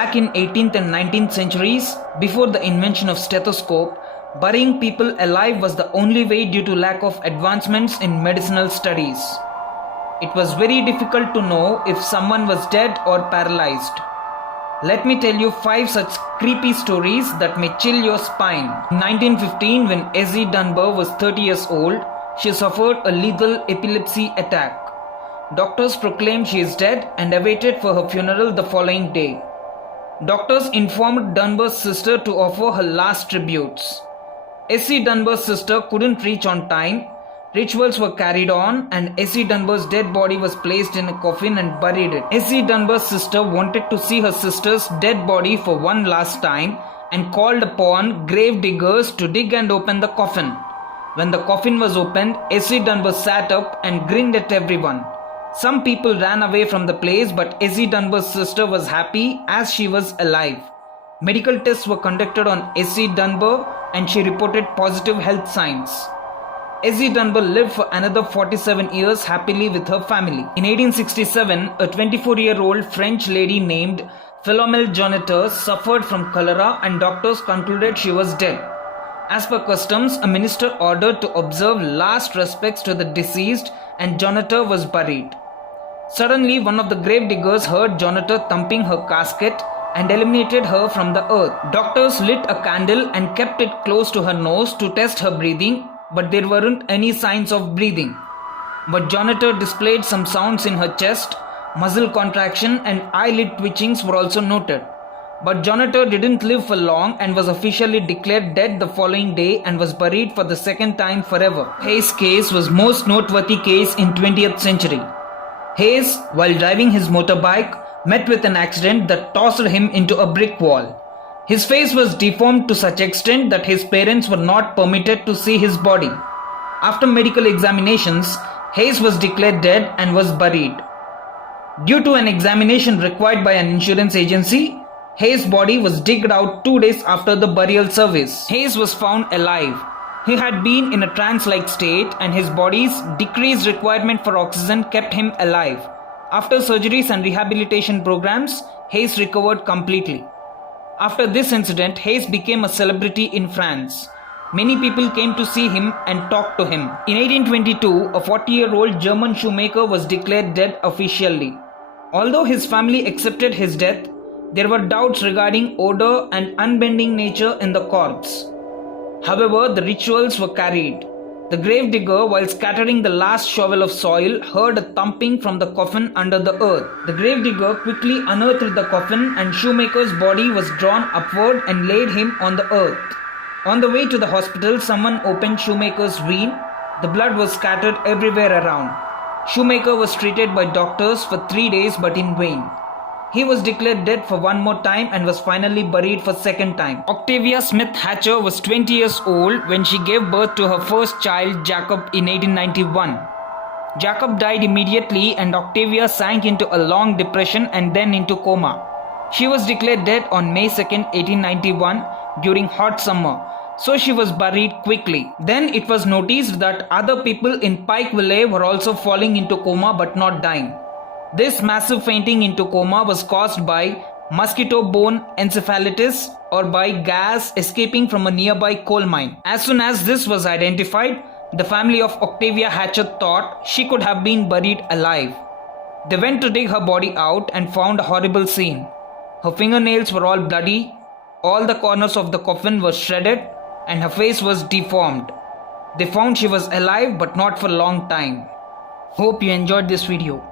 Back in 18th and 19th centuries, before the invention of stethoscope, burying people alive was the only way due to lack of advancements in medicinal studies. It was very difficult to know if someone was dead or paralyzed. Let me tell you 5 such creepy stories that may chill your spine. In 1915, when Essie Dunbar was 30 years old, she suffered a lethal epilepsy attack. Doctors proclaimed she is dead and awaited for her funeral the following day. Doctors informed Dunbar's sister to offer her last tributes. Essie Dunbar's sister couldn't reach on time. Rituals were carried on and Essie Dunbar's dead body was placed in a coffin and buried it. Essie Dunbar's sister wanted to see her sister's dead body for one last time and called upon grave diggers to dig and open the coffin. When the coffin was opened, Essie Dunbar sat up and grinned at everyone. Some people ran away from the place, but Essie Dunbar's sister was happy as she was alive. Medical tests were conducted on Essie Dunbar and she reported positive health signs. Essie Dunbar lived for another 47 years happily with her family. In 1867, a 24-year-old French lady named Philomèle Jonetter suffered from cholera and doctors concluded she was dead. As per customs, a minister ordered to observe last respects to the deceased and Jonetter was buried. Suddenly, one of the grave diggers heard Jonetter thumping her casket and eliminated her from the earth. Doctors lit a candle and kept it close to her nose to test her breathing, but there weren't any signs of breathing. But Jonetter displayed some sounds in her chest, muscle contraction and eyelid twitchings were also noted. But Jonetter didn't live for long and was officially declared dead the following day and was buried for the second time forever. Hayes' case was most noteworthy case in 20th century. Hayes, while driving his motorbike, met with an accident that tossed him into a brick wall. His face was deformed to such extent that his parents were not permitted to see his body. After medical examinations, Hayes was declared dead and was buried. Due to an examination required by an insurance agency, Hayes' body was digged out 2 days after the burial service. Hayes was found alive. He had been in a trance-like state and his body's decreased requirement for oxygen kept him alive. After surgeries and rehabilitation programs, Hayes recovered completely. After this incident, Hayes became a celebrity in France. Many people came to see him and talk to him. In 1822, a 40-year-old German shoemaker was declared dead officially. Although his family accepted his death, there were doubts regarding odor and unbending nature in the corpse. However, the rituals were carried. The grave digger, while scattering the last shovel of soil, heard a thumping from the coffin under the earth. The grave digger quickly unearthed the coffin and shoemaker's body was drawn upward and laid him on the earth. On the way to the hospital, someone opened shoemaker's vein. The blood was scattered everywhere around. Shoemaker was treated by doctors for 3 days but in vain. He was declared dead for one more time and was finally buried for second time. Octavia Smith Hatcher was 20 years old when she gave birth to her first child, Jacob, in 1891. Jacob died immediately and Octavia sank into a long depression and then into coma. She was declared dead on May 2, 1891 during hot summer, so she was buried quickly. Then it was noticed that other people in Pikeville were also falling into coma but not dying. This massive fainting into coma was caused by mosquito bone encephalitis or by gas escaping from a nearby coal mine. As soon as this was identified, the family of Octavia Hatcher thought she could have been buried alive. They went to dig her body out and found a horrible scene. Her fingernails were all bloody, all the corners of the coffin were shredded, and her face was deformed. They found she was alive but not for a long time. Hope you enjoyed this video.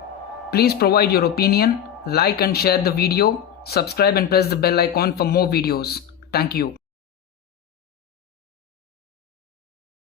Please provide your opinion, like and share the video, subscribe and press the bell icon for more videos. Thank you.